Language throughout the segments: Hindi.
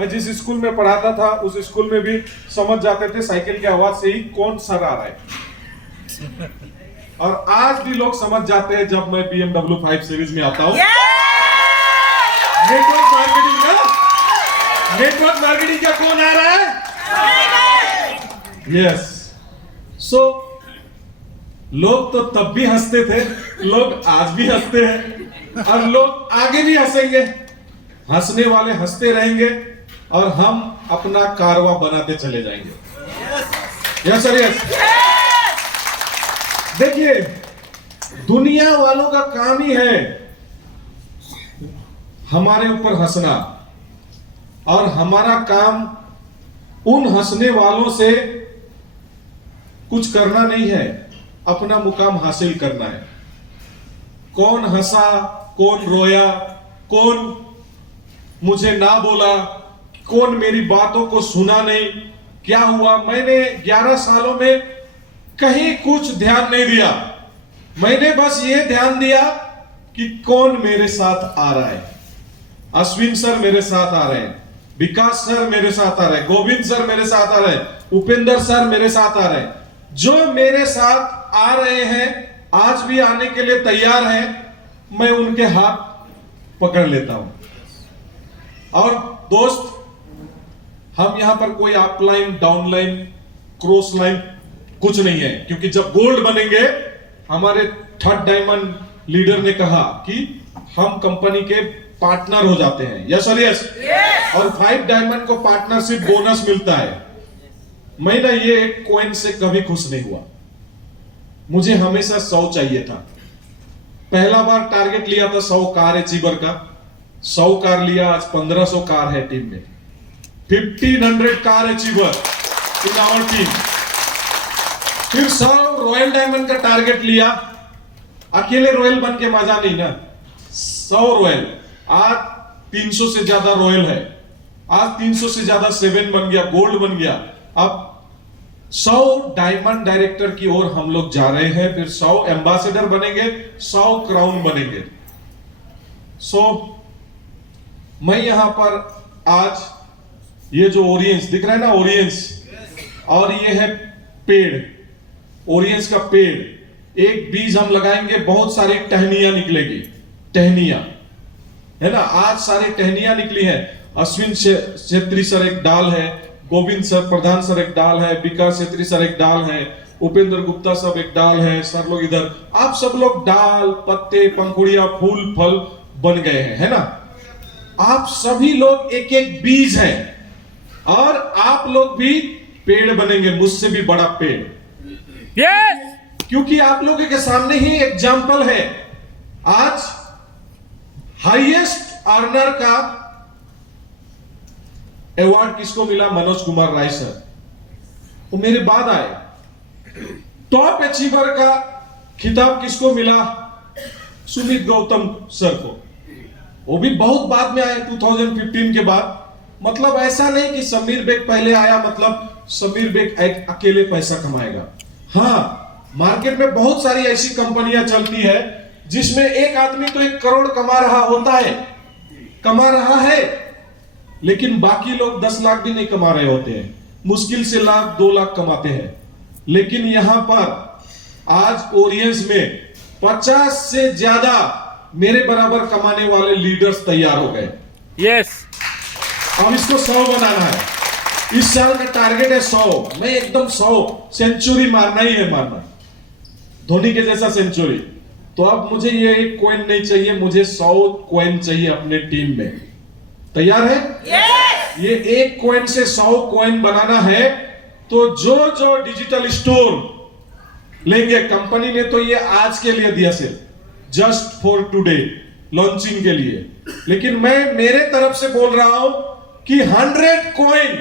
मैं जिस स्कूल में पढ़ाता था उस स्कूल में भी समझ जाते थे साइकिल की आवाज से ही कौन सर आ रहा है। और आज भी लोग समझ जाते हैं जब मैं BMW 5 सीरीज में आता हूं। नेटवर्क मार्केटिंग का कौन आ रहा है? यस। सो लोग तो तब भी हंसते थे, लोग आज भी हंसते हैं और लोग आगे भी हंसेंगे। हंसने वाले हंसते रहेंगे और हम अपना कारवां बनाते चले जाएंगे। Yes sir, yes. देखिए, दुनिया वालों का काम ही है हमारे ऊपर हंसना, और हमारा काम उन हंसने वालों से कुछ करना नहीं है, अपना मुकाम हासिल करना है। कौन हंसा, कौन रोया, कौन मुझे ना बोला, कौन मेरी बातों को सुना नहीं, क्या हुआ, मैंने 11 सालों में कहीं कुछ ध्यान नहीं दिया। मैंने बस ये ध्यान दिया कि कौन मेरे साथ आ रहा है। अश्विन सर मेरे साथ आ रहे हैं, विकास सर मेरे साथ आ रहे हैं, गोविंद सर मेरे साथ आ रहे हैं, उपेंद्र सर मेरे साथ आ रहे हैं। जो मेरे साथ आ रहे हैं, आज भी आने के लिए तैयार हैं, मैं उनके हाथ पकड़ लेता हूं। और दोस्त, हम यहां पर कोई अपलाइन, डाउनलाइन, क्रॉस लाइन कुछ नहीं है, क्योंकि जब गोल्ड बनेंगे, हमारे 3rd डायमंड लीडर ने कहा कि हम कंपनी के पार्टनर हो जाते हैं। यस और यस। और 5 डायमंड को पार्टनरशिप बोनस मिलता है। मैं ना ये एक कॉइन से कभी खुश नहीं हुआ, मुझे हमेशा 100 चाहिए था। पहला बार टारगेट लिया था 100 कार अचीवर का, 100 कार लिया, आज 1500 कार है टीम में, 1500 car achiever in our team. फिर 100 रॉयल डायमंड का टारगेट लिया। अकेले रॉयल बन के मजा नहीं ना, 100 रॉयल, आज 300 से ज्यादा रॉयल है, आज 300 से ज्यादा 7 बन गया, गोल्ड बन गया। अब 100 डायमंड डायरेक्टर की ओर हम लोग जा रहे हैं, फिर 100 एम्बेसडर बनेंगे, 100 क्राउन बनेंगे। सो मैं यहां पर आज ये जो ओरियंस दिख रहा है ना, ओरियंस, और ये है पेड़, ओरियंस का पेड़। एक बीज हम लगाएंगे, बहुत सारी टहनियां निकलेगी, टहनियां, है ना। आज सारे टहनियां निकली है। अश्विन छेत्री सर एक डाल है, गोविंद सर प्रधान सर एक डाल है, विकास छेत्री सर एक डाल है, उपेंद्र गुप्ता सब एक डाल है, सर लोग इधर, आप सब लोग डाल, पत्ते, पंखुड़ियां, फूल, फल बन गए हैं, है ना। आप सभी लोग एक एक बीज हैं, और आप लोग भी पेड़ बनेंगे, मुझसे भी बड़ा पेड़। यस। क्योंकि आप लोगों के सामने ही एग्जाम्पल है। आज हाईएस्ट अर्नर का अवार्ड किसको मिला? मनोज कुमार राय सर, वो मेरे बाद आए। टॉप अचीवर का खिताब किसको मिला? सुमित गौतम सर को, वो भी बहुत बाद में आए, 2015 के बाद। मतलब ऐसा नहीं कि समीर बेग पहले आया, मतलब समीर बेग अकेले पैसा कमाएगा। हाँ, मार्केट में बहुत सारी ऐसी कंपनियां चलती है जिसमें एक आदमी तो 1 करोड़ कमा रहा होता है, कमा रहा है, लेकिन बाकी लोग 10 लाख भी नहीं कमा रहे होते हैं, मुश्किल से लाख 2 लाख कमाते हैं। लेकिन यहां पर आज ओरियंस में 50 से ज्यादा मेरे बराबर कमाने वाले लीडर्स तैयार हो गए। यस। अब इसको 100 बनाना है। इस साल का टारगेट है 100। मैं एकदम 100 सेंचुरी मारना ही है, मारना, धोनी के जैसा सेंचुरी। तो अब मुझे ये एक कॉइन नहीं चाहिए, मुझे 100 कॉइन चाहिए अपने टीम में। तैयार है? Yes! ये एक कॉइन से 100 कॉइन बनाना है। तो जो जो डिजिटल स्टोर लेंगे, कंपनी ने तो ये आज के लिए दिया, सिर्फ जस्ट फॉर टुडे, लॉन्चिंग के लिए। लेकिन मैं मेरे तरफ से बोल रहा हूं कि 100 कॉइन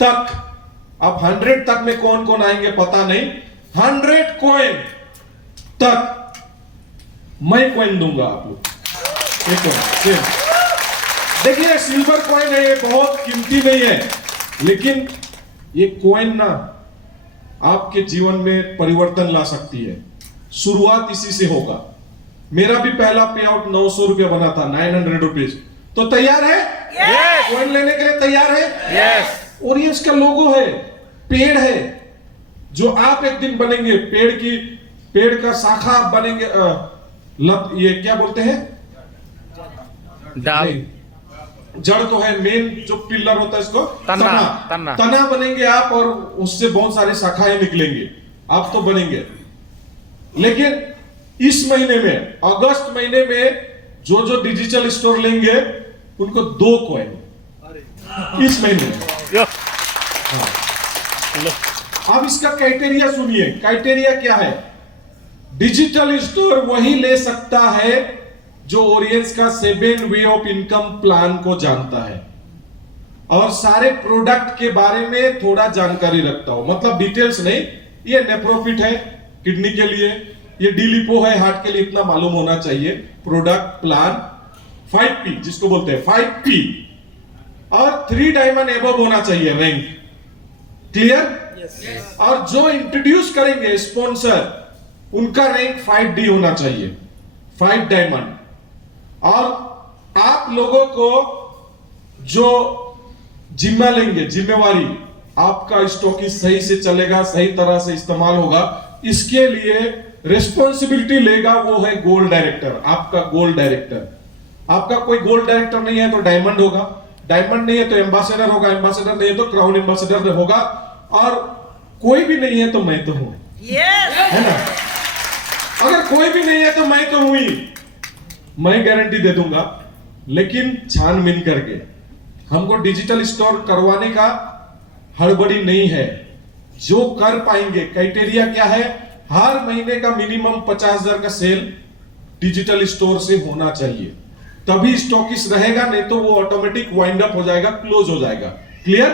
तक, अब 100 तक में कौन कौन आएंगे पता नहीं, 100 कॉइन तक मैं कॉइन दूंगा आप लोग। देखिए, सिल्वर कॉइन है, ये बहुत कीमती नहीं है, लेकिन ये कॉइन ना आपके जीवन में परिवर्तन ला सकती है। शुरुआत इसी से होगा। मेरा भी पहला पे आउट 900 रुपया बना था, 900 रुपीज। तो तैयार है? Yes. कॉइन लेने के लिए तैयार है? Yes. ओरियंस का लोगो है, पेड़ है, जो आप एक दिन बनेंगे, पेड़ का शाखा आप बनेंगे, ये क्या बोलते हैं, डाल, जड़ तो है, मेन जो पिलर होता है इसको तना बनेंगे आप, और उससे बहुत सारी शाखाएं निकलेंगे, आप तो बनेंगे। लेकिन इस महीने में, अगस्त महीने में, जो डिजिटल स्टोर लेंगे उनको 2 कॉइन इस महीने में। हाँ। अब इसका क्राइटेरिया सुनिए, क्राइटेरिया क्या है? डिजिटल स्टोर वही ले सकता है जो ओरियंस का 7 वे ऑफ इनकम प्लान को जानता है और सारे प्रोडक्ट के बारे में थोड़ा जानकारी रखता हो, मतलब डिटेल्स नहीं, ये नेप्रोफिट है किडनी के लिए, ये डीलिपो है हार्ट के लिए, इतना मालूम होना चाहिए। प्रोडक्ट प्लान 5P जिसको बोलते हैं 5P, और 3 डायमंड एबव होना चाहिए रैंक, क्लियर? और जो इंट्रोड्यूस करेंगे स्पॉन्सर, उनका रैंक 5D होना चाहिए, 5 डायमंड। और आप लोगों को जो जिम्मा लेंगे, जिम्मेवारी, आपका स्टॉक सही से चलेगा, सही तरह से इस्तेमाल होगा, इसके लिए रिस्पॉन्सिबिलिटी लेगा वो है गोल्ड डायरेक्टर, आपका गोल्ड डायरेक्टर। आपका कोई गोल्ड डायरेक्टर नहीं है तो डायमंड होगा, डायमंड नहीं है तो एम्बेसडर होगा, एम्बेसडर नहीं है तो क्राउन एम्बेसडर होगा, और कोई भी नहीं है तो मैं तो हूं, है ना? अगर कोई भी नहीं है तो मैं तो हूं ही, मैं गारंटी दे दूंगा। लेकिन छानबीन करके, हमको डिजिटल स्टोर करवाने का हड़बड़ी नहीं है, जो कर पाएंगे। क्राइटेरिया क्या है? हर महीने का मिनिमम 50,000 का सेल डिजिटल स्टोर से होना चाहिए, तभी स्टॉकिस्ट रहेगा, नहीं तो वो ऑटोमेटिक वाइंड अप हो जाएगा, क्लोज हो जाएगा। क्लियर?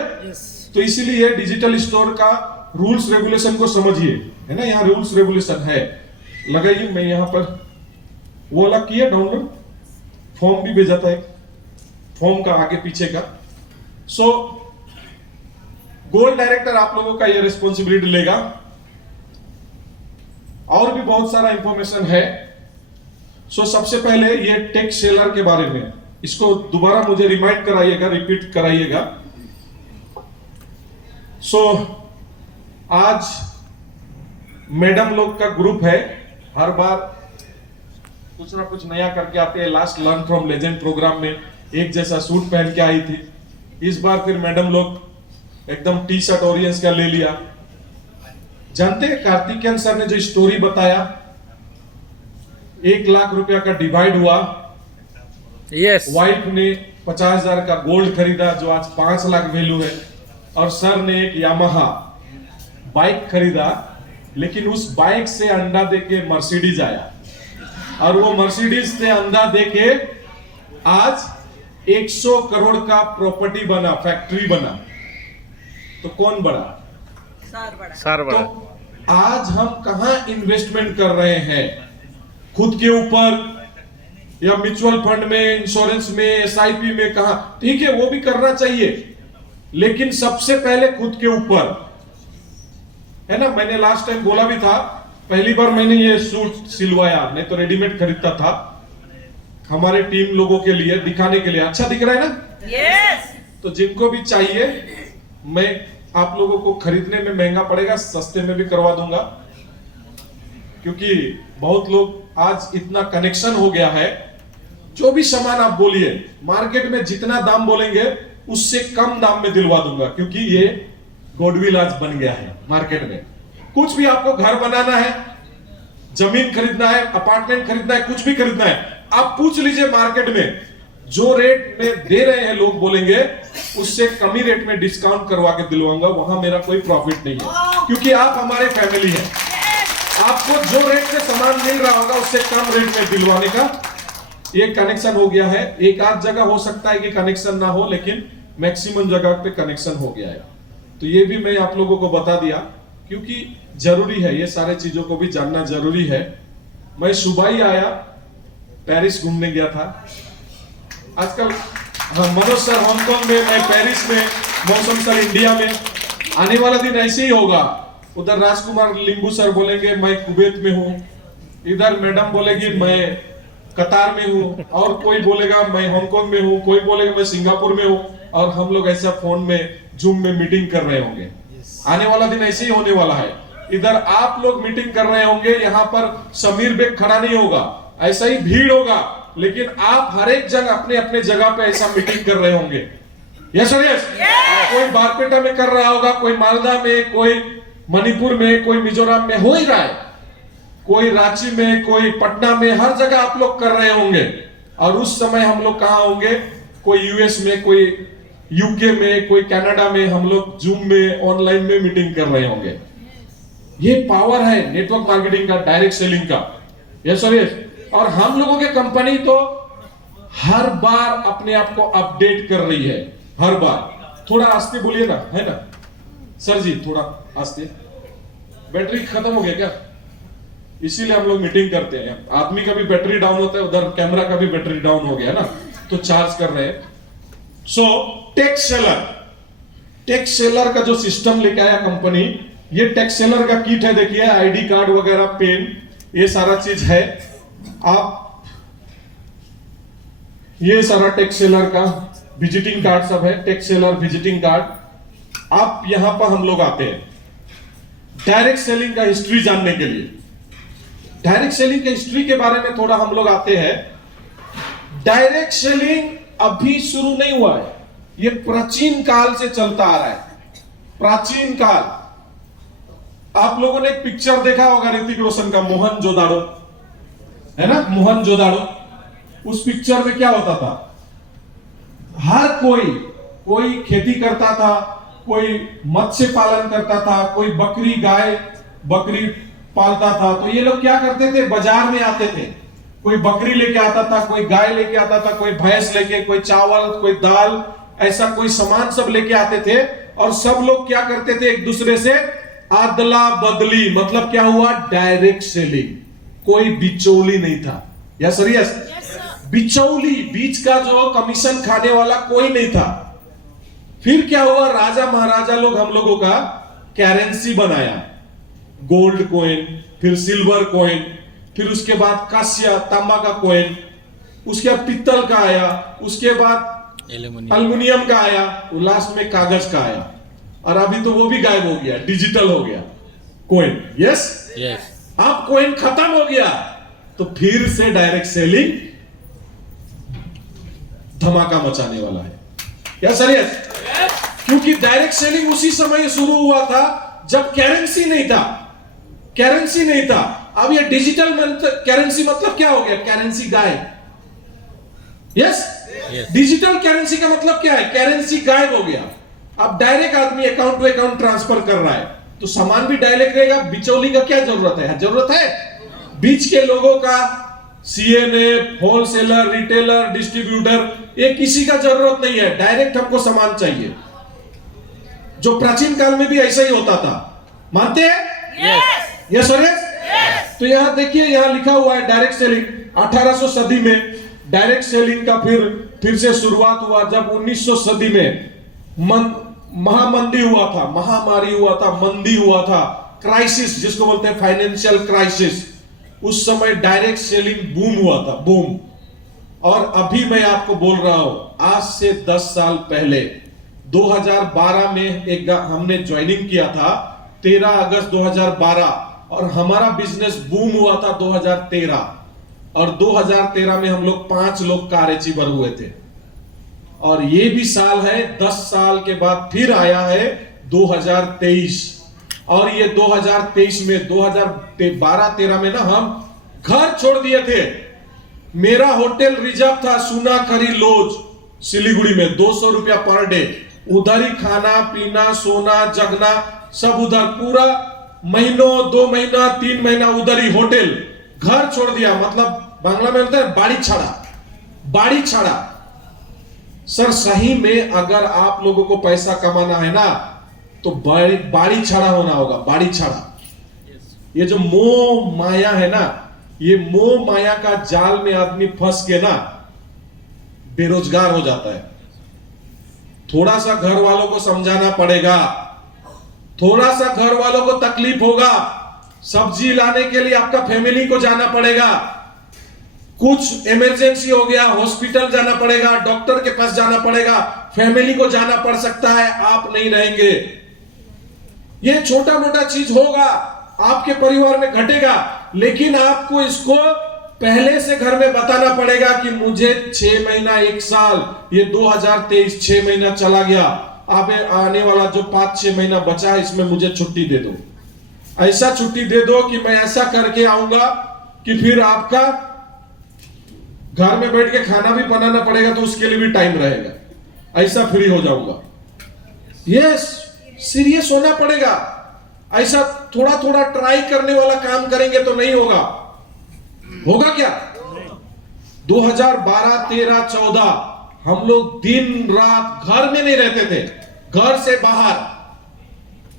तो इसीलिए डिजिटल स्टोर का रूल्स रेगुलेशन को समझिए, है ना? यहाँ रूल्स रेगुलेशन है, लगाइए। मैं यहाँ पर वो अलग किया डाउनलोड, फॉर्म भी भेजा था, फॉर्म का आगे पीछे का। सो गोल्ड डायरेक्टर आप लोगों का ये रिस्पॉन्सिबिलिटी लेगा। और भी बहुत सारा इंफॉर्मेशन है। सो सबसे पहले ये टेक सेलर के बारे में, इसको दोबारा मुझे रिमाइंड कराइएगा, रिपीट कराइएगा। सो आज मैडम लोग का ग्रुप है, हर बार कुछ ना कुछ नया करके आते हैं। Last learn from legend programme में एक जैसा सूट पहन के आई थी, इस बार फिर मैडम लोग एकदम टी शर्ट ओरियंस का ले लिया। जानते हैं कार्तिकेयन सर ने जो स्टोरी बताया, 1 लाख रुपया का डिवाइड हुआ, यस, वाइफ ने 50,000 का गोल्ड खरीदा जो आज 5 लाख वैल्यू है, और सर ने एक यामाहा बाइक खरीदा, लेकिन उस बाइक से अंडा देके मर्सिडीज आया, और वो मर्सिडीज से अंडा देके आज 100 करोड़ का प्रॉपर्टी बना, फैक्ट्री बना। तो कौन बड़ा? सर बड़ा। तो आज हम कहां इन्वेस्टमेंट कर रहे हैं? खुद के ऊपर, या म्यूचुअल फंड में, इंश्योरेंस में, एसआईपी में? कहां? ठीक है, वो भी करना चाहिए, लेकिन सबसे पहले खुद के ऊपर, है ना? मैंने लास्ट टाइम बोला भी था, पहली बार मैंने ये सूट सिलवाया, नहीं तो रेडीमेड खरीदता था, हमारे टीम लोगों के लिए दिखाने के लिए। अच्छा दिख रहा है ना? यस। तो जिनको भी चाहिए, मैं आप लोगों को खरीदने में महंगा पड़ेगा, सस्ते में भी करवा दूंगा, क्योंकि बहुत लोग आज इतना कनेक्शन हो गया है। जो भी सामान आप बोलिए, मार्केट में जितना दाम बोलेंगे उससे कम दाम में दिलवा दूंगा, क्योंकि ये गुडविल आज बन गया है मार्केट में। कुछ भी आपको घर बनाना है, जमीन खरीदना है, अपार्टमेंट खरीदना है, कुछ भी खरीदना है, आप पूछ लीजिए मार्केट में, जो रेट में दे रहे हैं लोग बोलेंगे उससे कम ही रेट में डिस्काउंट करवा के दिलवाऊंगा, वहां मेरा कोई प्रॉफिट नहीं है, क्योंकि आप हमारे फैमिली हैं। आपको जो रेट में सामान मिल रहा होगा उससे कम रेट में दिलवाने का ये कनेक्शन हो गया है। एक आध जगह हो सकता है कि कनेक्शन ना हो, लेकिन मैक्सिमम जगह पे कनेक्शन हो गया है। तो ये भी मैं आप लोगों को बता दिया, क्योंकि जरूरी है, ये सारे चीजों को भी जानना जरूरी है। मैं सुबह ही आया, पेरिस घूमने गया था। आजकल मनोज सर हांगकांग में, मैं पेरिस में, मौसम सर इंडिया में। आने वाला दिन ऐसे ही होगा। उधर राजकुमार लिंबू सर बोलेंगे मैं कुवैत में हूं, इधर मैडम बोलेगी मैं कतार में हूँ, और कोई बोलेगा मैं हांगकांग में हूँ, कोई बोलेगा मैं सिंगापुर में हूँ, और हम लोग ऐसा फोन में जूम में मीटिंग कर रहे होंगे। आने वाला दिन ऐसे ही होने वाला है। इधर आप लोग मीटिंग कर रहे होंगे, यहाँ पर समीर बेग खड़ा नहीं होगा, ऐसा ही भीड़ होगा, लेकिन आप हर एक जन अपने अपने जगह पे ऐसा मीटिंग कर रहे होंगे। Yes sir yes. कोई बारपेटा में कर रहा होगा, कोई मालदा में, कोई मणिपुर में, कोई मिजोरम में हो ही रहा है, कोई रांची में, कोई पटना में, हर जगह आप लोग कर रहे होंगे। और उस समय हम लोग कहाँ होंगे, कोई यूएस में, कोई यूके में, कोई कनाडा में, हम लोग जूम में ऑनलाइन में मीटिंग कर रहे होंगे। ये पावर है नेटवर्क मार्केटिंग का, डायरेक्ट सेलिंग का। Yes sir yes. और हम लोगों की कंपनी तो हर बार अपने आप को अपडेट कर रही है, हर बार। थोड़ा आस्ते बोलिए ना, है ना सर जी, थोड़ा आस्ते। बैटरी खत्म हो गया क्या? इसीलिए हम लोग मीटिंग करते हैं। आदमी का भी बैटरी डाउन होता है, उधर कैमरा का भी बैटरी डाउन हो गया ना, तो चार्ज कर रहे हैं। सो टेक सेलर का जो सिस्टम लेके आया कंपनी, ये टेक सेलर का किट है, देखिए आईडी कार्ड वगैरह, पेन, ये सारा चीज है। आप ये सारा टेक सेलर का विजिटिंग कार्ड सब है, टेक सेलर विजिटिंग कार्ड। आप यहां पर हम लोग आते हैं डायरेक्ट सेलिंग का हिस्ट्री जानने के लिए। डायरेक्ट सेलिंग के हिस्ट्री के बारे में थोड़ा हम लोग आते हैं। डायरेक्ट सेलिंग अभी शुरू नहीं हुआ है, ये प्राचीन काल से चलता आ रहा है। प्राचीन काल, आप लोगों ने एक पिक्चर देखा होगा ऋतिक रोशन का, मोहनजोदाड़ो, है ना, मोहनजोदाड़ो। उस पिक्चर में क्या होता था, हर कोई खेती करता था, कोई मत्स्य पालन करता था, कोई बकरी गाय बकरी पालता था। तो ये लोग क्या करते थे, बाजार में आते थे, कोई बकरी लेके आता था, कोई गाय लेके आता था, कोई भैंस लेके, कोई चावल, कोई दाल, ऐसा कोई सामान सब लेके आते थे। और सब लोग क्या करते थे, एक दूसरे से अदला बदली, मतलब क्या हुआ, डायरेक्ट सेलिंग। कोई बिचौली नहीं था। Yes sir yes. बिचौली, बीच का जो कमीशन खाने वाला कोई नहीं था। फिर क्या हुआ, राजा महाराजा लोग हम लोगों का करेंसी बनाया, गोल्ड कॉइन, फिर सिल्वर कॉइन, फिर उसके बाद कांस्य तांबा का कॉइन, उसके बाद पित्तल का आया, उसके बाद एल्युमिनियम का आया, लास्ट में कागज का आया। और अभी तो वो भी गायब हो गया, डिजिटल हो गया कॉइन। Yes yes. अब कॉइन खत्म हो गया, तो फिर से डायरेक्ट सेलिंग धमाका मचाने वाला है। Yes sir yes. क्योंकि डायरेक्ट सेलिंग उसी समय शुरू हुआ था जब करेंसी नहीं था, करेंसी नहीं था। अब ये डिजिटल करेंसी मतलब क्या हो गया, करेंसी गायब। यस, डिजिटल करेंसी का मतलब क्या है, करेंसी गायब हो गया। अब डायरेक्ट आदमी अकाउंट टू अकाउंट ट्रांसफर कर रहा है, तो सामान भी डायरेक्ट रहेगा। बिचौली का क्या जरूरत है, जरूरत है बीच के लोगों का, सीएनए, होलसेलर, रिटेलर, डिस्ट्रीब्यूटर, ये किसी का जरूरत नहीं है। डायरेक्ट हमको सामान चाहिए, जो प्राचीन काल में भी ऐसा ही होता था। मानते हैं? Yes sir yes. तो यहां देखिए, यहां लिखा हुआ है डायरेक्ट सेलिंग 1800 सदी में डायरेक्ट सेलिंग का फिर से शुरुआत हुआ, जब 1900 सदी में महामंदी हुआ था, महामारी हुआ था, मंदी हुआ था, क्राइसिस जिसको बोलते हैं फाइनेंशियल क्राइसिस। उस समय डायरेक्ट सेलिंग बूम हुआ था, बूम। और अभी मैं आपको बोल रहा हूं, आज से 10 साल पहले 2012 में हमने ज्वाइनिंग किया था, 13 अगस्त 2012, और हमारा बिजनेस बूम हुआ था 2013। और 2013 में हम लोग 5 लोग कार अचीवर हुए थे। और ये भी साल है, 10 साल के बाद फिर आया है 2023। और ये 2023 में 2012-13 में ना हम घर छोड़ दिए थे। मेरा होटल रिजर्व था सुनाखरी लॉज सिलीगुड़ी में, 200 रुपया पर डे। उधर ही खाना पीना सोना जगना सब उधर, पूरा महीनों 2 महीना 3 महीना उधर ही होटल। घर छोड़ दिया, मतलब बांग्ला में बोलते हैं बाड़ी छाड़ा, बाड़ी छाड़ा। सर सही में अगर आप लोगों को पैसा कमाना है ना, तो बाड़ी छाड़ा होना होगा, बाड़ी छाड़ा। ये जो मोह माया है ना, ये मोह माया का जाल में आदमी फंस के ना बेरोजगार हो जाता है। थोड़ा सा घर वालों को समझाना पड़ेगा, थोड़ा सा घर वालों को तकलीफ होगा, सब्जी लाने के लिए आपका फैमिली को जाना पड़ेगा, कुछ इमरजेंसी हो गया, हॉस्पिटल जाना पड़ेगा, डॉक्टर के पास जाना पड़ेगा, फैमिली को जाना पड़ सकता है, आप नहीं रहेंगे। ये छोटा मोटा चीज होगा, आपके परिवार में घटेगा, लेकिन आपको इसको पहले से घर में बताना पड़ेगा कि मुझे 6 महीना 1 साल, ये 2023 6 महीना चला गया, अब आने वाला जो 5-6 महीना बचा है इसमें मुझे छुट्टी दे दो। ऐसा छुट्टी दे दो कि मैं ऐसा करके आऊंगा कि फिर आपका घर में बैठ के खाना भी बनाना पड़ेगा तो उसके लिए भी टाइम रहेगा, ऐसा फ्री हो जाऊंगा। यस, सीरियस होना पड़ेगा। ऐसा थोड़ा थोड़ा ट्राई करने वाला काम करेंगे तो नहीं होगा। होगा क्या? 2012, 13, 14 हम लोग दिन रात घर में नहीं रहते थे, घर से बाहर।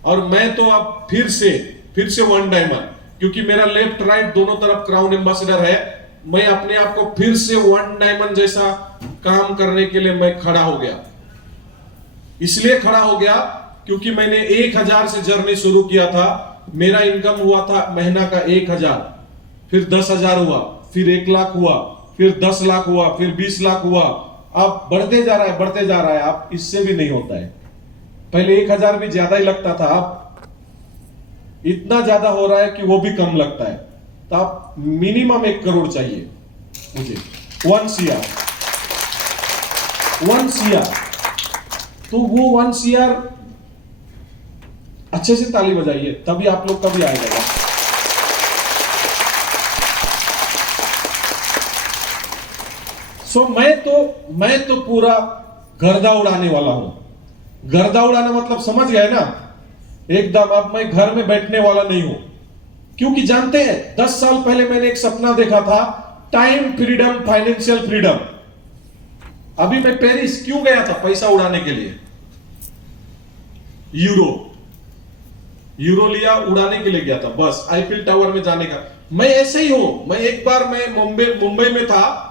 और मैं तो अब फिर से वन डायमंड, क्योंकि मेरा लेफ्ट राइट दोनों तरफ क्राउन एम्बेसडर है, मैं अपने आप को फिर से वन डायमंड जैसा काम करने के लिए मैं खड़ा हो गया। इसलिए खड़ा हो गया क्योंकि मैंने 1000 से जर्नी शुरू किया था। मेरा इनकम हुआ था महीना का 1000, फिर 10,000 हुआ, फिर 1 लाख हुआ, फिर 10 लाख हुआ, फिर 20 लाख हुआ। अब बढ़ते जा रहा है। अब इससे भी नहीं होता है। पहले 1000 भी ज्यादा ही लगता था, अब इतना ज्यादा हो रहा है कि वो भी कम लगता है। तो आप मिनिमम 1 करोड़ चाहिए मुझे, 1 CR। तो वो 1 CR अच्छे से ताली बजाइए, तभी आप लोग का भी आएगा। मैं तो पूरा गर्दा उड़ाने वाला हूं। गर्दा उड़ाना मतलब समझ गए ना? एकदम अब मैं घर में बैठने वाला नहीं हूं, क्योंकि जानते हैं 10 साल पहले मैंने एक सपना देखा था, टाइम फ्रीडम, फाइनेंशियल फ्रीडम। अभी मैं पेरिस क्यों गया था? पैसा उड़ाने के लिए। यूरो लिया, उड़ाने के लिए गया था, बस आईफिल टावर में जाने का। मैं ऐसे ही हूं। मैं एक बार मैं मुंबई में था,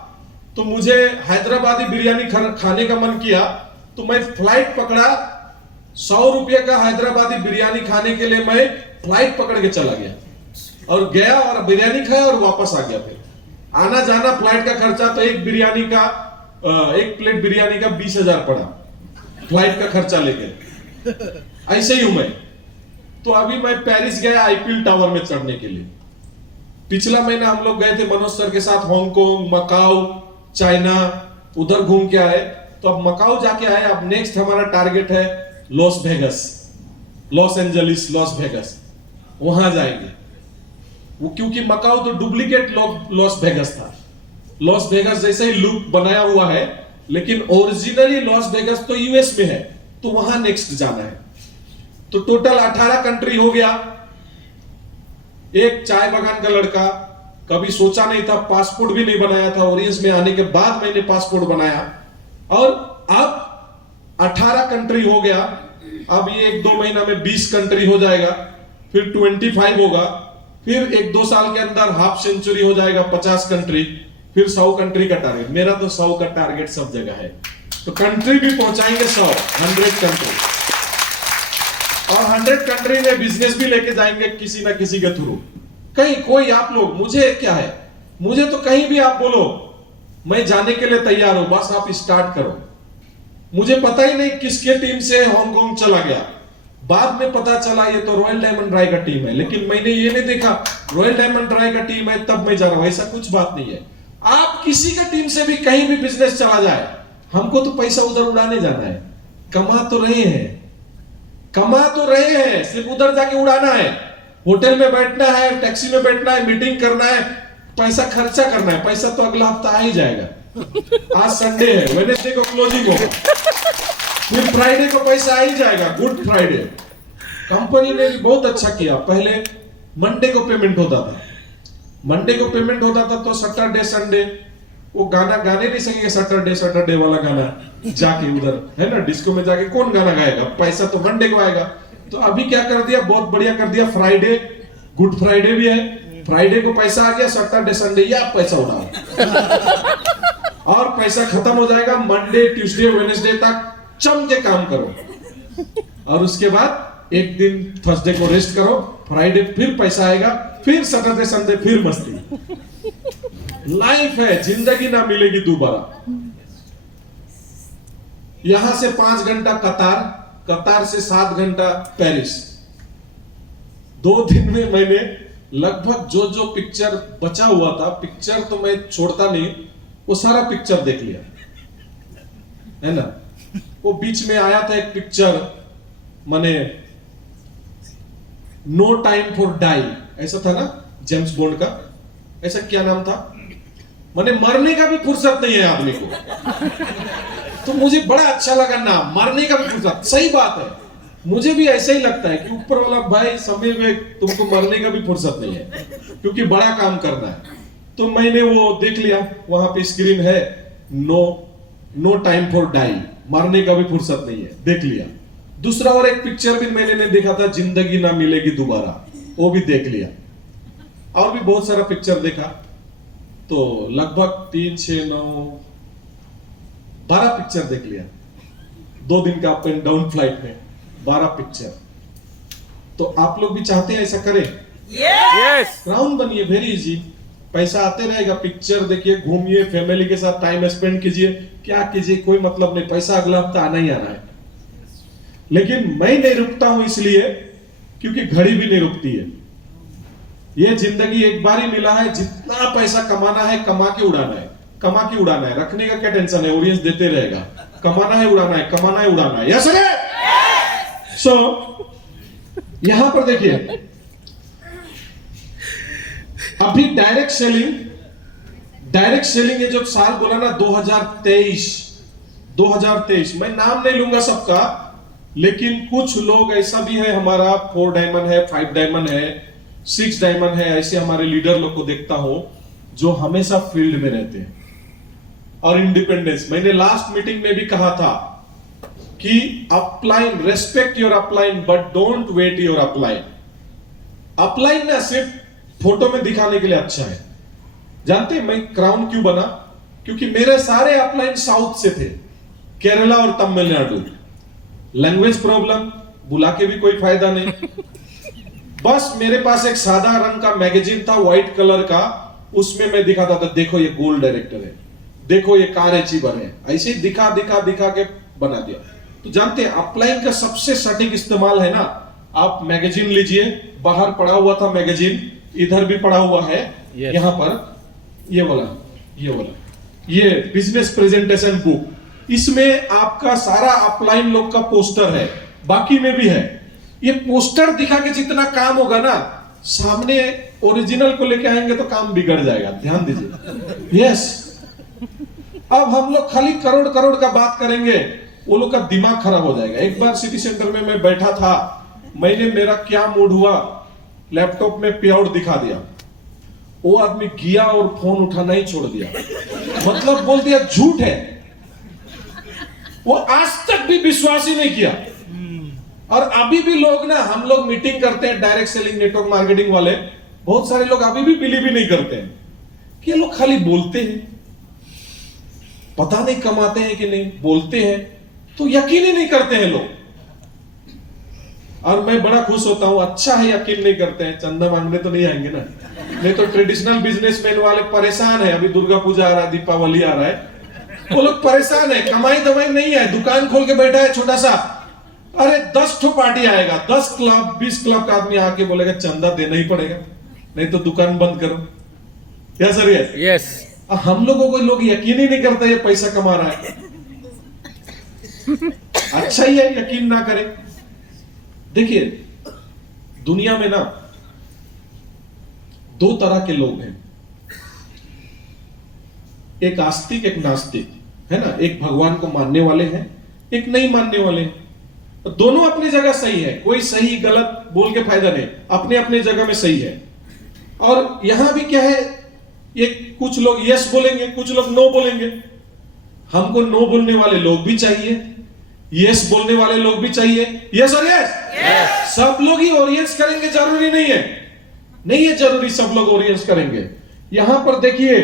तो मुझे हैदराबादी बिरयानी खाने का मन किया, तो मैं फ्लाइट पकड़ा। 100 रुपये का हैदराबादी बिरयानी खाने के लिए मैं फ्लाइट पकड़ के चला गया और गया और बिरयानी खाया और वापस आ गया। फिर आना जाना फ्लाइट का खर्चा, तो एक प्लेट बिरयानी का 20,000 पड़ा, फ्लाइट का खर्चा लेके। ऐसे ही हूं मैं। तो अभी मैं पेरिस गया आईफिल टावर में चढ़ने के लिए। पिछला महीना हम लोग गए थे मनोज सर के साथ हांगकांग, मकाऊ, चाइना, उधर घूम के आए। तो अब मकाऊ जाके आए। अब नेक्स्ट हमारा टारगेट है लॉस एंजलिस, लॉस वेगस, वहां जाएंगे। वो क्योंकि मकाऊ तो डुप्लीकेट लॉस वेगस था। लॉस वेगस जैसे ही लुक बनाया हुआ है, लेकिन ओरिजिनली लॉस वेगस तो यूएस में है, तो वहां नेक्स्ट जाना है। तो टोटल 18 कंट्री हो गया। एक चाय बागान का लड़का, कभी सोचा नहीं था, पासपोर्ट भी नहीं बनाया था, ओरियंस में आने के बाद मैंने पासपोर्ट बनाया, और अब 18 कंट्री हो गया। अब ये 1-2 महीना में 20 कंट्री हो जाएगा, फिर 25 होगा, फिर 1-2 साल के अंदर हाफ सेंचुरी हो जाएगा, 50 कंट्री, फिर 100 कंट्री का टारगेट। मेरा तो 100 का टारगेट सब जगह है। तो कंट्री भी पहुंचाएंगे 100 कंट्री, और 100 कंट्री में बिजनेस भी लेके जाएंगे किसी ना किसी के थ्रू। कहीं कोई आप लोग, मुझे क्या है, मुझे तो कहीं भी आप बोलो, मैं जाने के लिए तैयार हूं, बस आप स्टार्ट करो। मुझे पता ही नहीं किसके टीम से हांगकांग चला गया, बाद में पता चला ये तो रॉयल डायमंड राय का टीम है, लेकिन मैंने ये नहीं देखा रॉयल डायमंड राय का टीम है तब मैं जा रहा हूं। ऐसा कुछ बात नहीं है। आप किसी का टीम से भी कहीं भी बिजनेस चला जाए, हमको तो पैसा उधर उड़ाने जाना है। कमा तो रहे हैं, सिर्फ उधर जाके उड़ाना है। होटल में बैठना है, टैक्सी में बैठना है, मीटिंग करना है, पैसा खर्चा करना है। पैसा तो अगला हफ्ता आ ही जाएगा। आज संडे है, वेडनेसडे को क्लोजिंग होगा, फिर फ्राइडे को पैसा आ ही जाएगा, गुड फ्राइडे। कंपनी ने भी बहुत अच्छा किया। पहले मंडे को पेमेंट होता था, तो सैटरडे संडे वो गाने नहीं सकेंगे, सैटरडे वाला गाना जाके उधर है ना, डिस्को में जाके कौन गाना गाएगा? पैसा तो मंडे को आएगा। तो अभी क्या कर दिया, बहुत बढ़िया कर दिया, फ्राइडे, गुड फ्राइडे भी है, फ्राइडे को पैसा आ गया, सैटरडे संडे ये आप पैसा उड़ाओ और पैसा खत्म हो जाएगा। मंडे, ट्यूसडे, वेडनेसडे तक चम के काम करो, और उसके बाद एक दिन थर्सडे को रेस्ट करो, फ्राइडे फिर पैसा आएगा, फिर सैटरडे संडे फिर मस्ती। लाइफ है, जिंदगी ना मिलेगी दोबारा। यहां से 5 घंटा कतार, कतार से 7 घंटा पेरिस। 2 दिन में मैंने लगभग जो जो पिक्चर बचा हुआ था, पिक्चर तो मैं छोड़ता नहीं, वो सारा पिक्चर देख लिया है ना। वो बीच में आया था एक पिक्चर, माने नो टाइम फॉर डाई, ऐसा था ना जेम्स बॉन्ड का, ऐसा क्या नाम था, माने मरने का भी फुर्सत नहीं है आदमी को। तो मुझे बड़ा अच्छा लगा नाम, मरने का भी फुर्सत। सही बात है, मुझे भी ऐसा ही लगता है कि ऊपर वाला भाई समय में तुमको मरने का भी फुर्सत नहीं है, क्योंकि बड़ा काम करना है। तो मैंने वो देख लिया, वहां पे स्क्रीन है, नो टाइम फॉर डाई, मरने का भी फुर्सत नहीं है, देख लिया। दूसरा और एक पिक्चर भी मैंने नहीं देखा था, जिंदगी ना मिलेगी दोबारा, वो भी देख लिया। और भी बहुत सारा पिक्चर देखा, तो लगभग 3, 6, 9, 12 पिक्चर देख लिया 2 दिन का अप एंड डाउन फ्लाइट में, 12 पिक्चर। तो आप लोग भी चाहते हैं ऐसा करें? यस। क्राउन बनिए, वेरी इजी, पैसा आते रहेगा। पिक्चर देखिए, घूमिए, फैमिली के साथ टाइम स्पेंड कीजिए, क्या कीजिए कोई मतलब नहीं, पैसा अगला हफ्ता आना ही आना है। लेकिन मैं नहीं रुकता हूं इसलिए क्योंकि घड़ी भी नहीं रुकती है। ये जिंदगी एक बार ही मिला है, जितना पैसा कमाना है कमा के उड़ाना है, कमा के उड़ाना है। रखने का क्या टेंशन है, ऑडियंस देते रहेगा। कमाना है उड़ाना है, कमाना है उड़ाना है। Yes sir. सो यहां पर देखिए, अभी डायरेक्ट सेलिंग ये जो साल बोला ना 2023, मैं नाम नहीं लूंगा सबका, लेकिन कुछ लोग ऐसा भी है, हमारा 4 डायमंड है, 5 डायमंड है, 6 डायमंड है, ऐसे हमारे लीडर लोग को देखता हो जो हमेशा फील्ड में रहते हैं और इंडिपेंडेंस। मैंने लास्ट मीटिंग में भी कहा था कि upline, respect your upline but don't wait your upline. Upline ना सिर्फ फोटो में दिखाने के लिए अच्छा है। जानते हैं मैं क्राउन क्यों बना? क्योंकि मेरे सारे अपलाइन साउथ से थे, केरला और तमिलनाडु। लैंग्वेज प्रॉब्लम, बुला के भी कोई फायदा नहीं। बस मेरे पास एक सादा रंग का मैगजीन था, व्हाइट कलर का, उसमें मैं दिखाता था, देखो ये गोल्ड डायरेक्टर है, देखो ये कार अचीवर है, ऐसे ही दिखा के बना दिया। तो जानते हैं अपलाइन का सबसे सटीक इस्तेमाल है ना, आप मैगजीन लीजिए, बाहर पड़ा हुआ था मैगजीन, इधर भी पड़ा हुआ है, yes. यहां पर ये वाला ये बिजनेस प्रेजेंटेशन बुक, इसमें आपका सारा अपलाइन लोग का पोस्टर है, बाकी में भी है। ये पोस्टर दिखा के जितना काम होगा ना, सामने ओरिजिनल को लेके आएंगे तो काम बिगड़ जाएगा, ध्यान दीजिए। यस, अब हम लोग खाली करोड़ का बात करेंगे, वो लोग का दिमाग खराब हो जाएगा। एक बार सिटी सेंटर में मैं बैठा था, मैंने, मेरा क्या मूड हुआ, लैपटॉप में पे आउट दिखा दिया, वो आदमी गया और फोन उठाना ही छोड़ दिया, मतलब बोल दिया झूठ है। वो आज तक भी विश्वास ही नहीं किया। और अभी भी लोग ना, हम लोग मीटिंग करते हैं डायरेक्ट सेलिंग नेटवर्क मार्केटिंग वाले, बहुत सारे लोग अभी भी बिलीव ही नहीं करते हैं कि ये लोग खाली बोलते हैं, पता नहीं कमाते हैं कि नहीं, बोलते हैं तो यकीन ही नहीं करते हैं लोग। और मैं बड़ा खुश होता हूं, अच्छा है यकीन नहीं करते हैं, चंदा मांगने तो नहीं आएंगे ना, नहीं तो ट्रेडिशनल बिजनेसमैन वाले परेशान है। अभी दुर्गा पूजा आ रहा है, दीपावली आ रहा है, वो लोग परेशान है, कमाई दवाई नहीं है, दुकान खोल के बैठा है छोटा सा, अरे 10 ठो पार्टी आएगा, 10 क्लब 20 क्लब का आदमी आके बोलेगा चंदा देना ही पड़ेगा, नहीं तो दुकान बंद करो। क्या सर? यस। हम लोगों को लोग यकीन ही नहीं करते ये पैसा कमा रहा है। अच्छा ही है यकीन ना करें। देखिए दुनिया में ना 2 तरह के लोग हैं, एक आस्तिक एक नास्तिक, है ना। एक भगवान को मानने वाले हैं, एक नहीं मानने वाले हैं। दोनों अपनी जगह सही है, कोई सही गलत बोल के फायदा नहीं, अपने अपने जगह में सही है। और यहां भी क्या है, ये कुछ लोग यस बोलेंगे, कुछ लोग नो बोलेंगे। हमको नो बोलने वाले लोग भी चाहिए, यस बोलने वाले लोग भी चाहिए। यस और यस, सब लोग ही ओरियंस करेंगे जरूरी नहीं है, नहीं है जरूरी सब लोग ओरियंस करेंगे। यहां पर देखिए